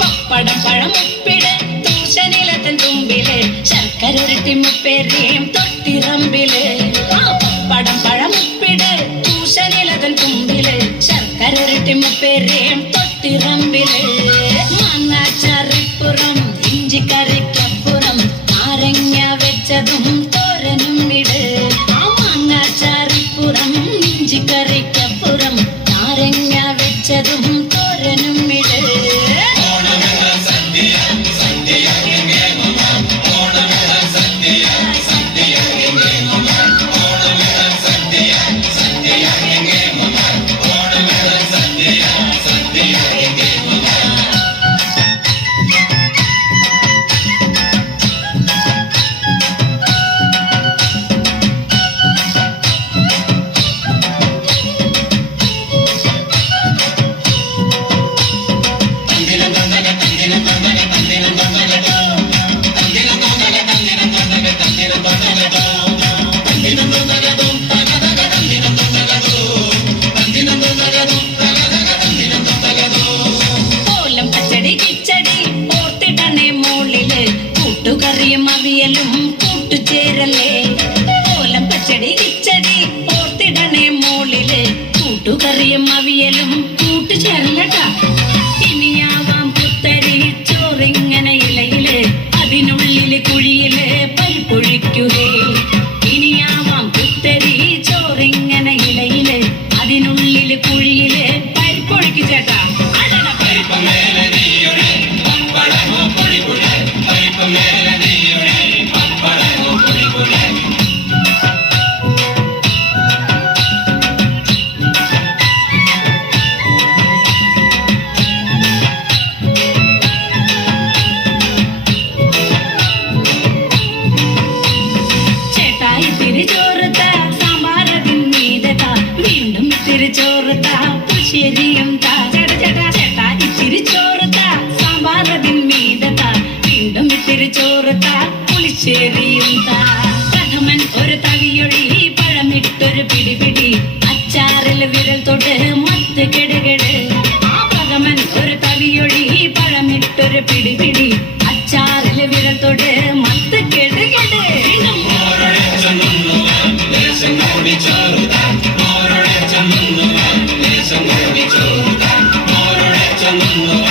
പപ്പടം പഴം ഉപ്പിട് തൂശനിലത്തൻ തുമ്പില് ശർക്കരൊരുട്ടി മുപ്പേരിയും തൊട്ടിറമ്പില്. പപ്പടം പഴം ഉപ്പിട് തൂശനിലത്തൻ തുമ്പില് ശർക്കരൊരുട്ടി മുപ്പേരിയും തൊട്ടിറമ്പില്. മാങ്ങാച്ചാറിപ്പുറം ഇഞ്ചിക്കറിക്കപ്പുറം നാരങ്ങ വെച്ചതും തോരനും ഇട്. മാങ്ങാച്ചാറിപ്പുറം ഇഞ്ചിക്കറിക്കപ്പുറം നാരങ്ങ വെച്ചതും തോരനും ഇട്. കൂട്ടുകറിയും അവിയലും കൂട്ടുചേരല്ലേ. ഓലം പച്ചടി കിച്ചടി ഓർത്തിടണേ മോളില് കൂട്ടുകറിയും അവിയലും കൂട്ടുചേരലട്ടാ. ഇനിയാവാം പുത്തരി ചോറിങ്ങനെ ഇലയില് അതിനുള്ളില് കുഴിയില് പരിപ്പൊഴിക്കുകേ. ഇനിയാവാം പുത്തരി ചോറിങ്ങനെ ഇലയില് അതിനുള്ളില് കുഴിയില് പരിപ്പൊഴിക്കു ചേട്ടാ. ചോറുത്താ പുളിശ്ശേരിയും താ ചേട്ടാ ചേട്ടാ ചേട്ടാ ഇത്തിരി ചോറുത്താ സാമ്പാറതിൻ മീതത്താ വീണ്ടും ഇത്തിരി ചോറുത്താ പുളിശ്ശേരിയും താ. പ്രഥമൻ ഒരു തവിയൊഴി പഴമിട്ടൊരു പിടിപിടി അച്ചാറിൽ വിരൽ തൊട്ട് മത്ത് കെടുകെട്. പ്രഥമൻ ഒരു തവിയൊഴി പഴമിട്ടൊരു പിടിപിടി അച്ചാറിൽ വിരൽ തൊട്ട് മത്ത് കെടുകെട്. Thank you.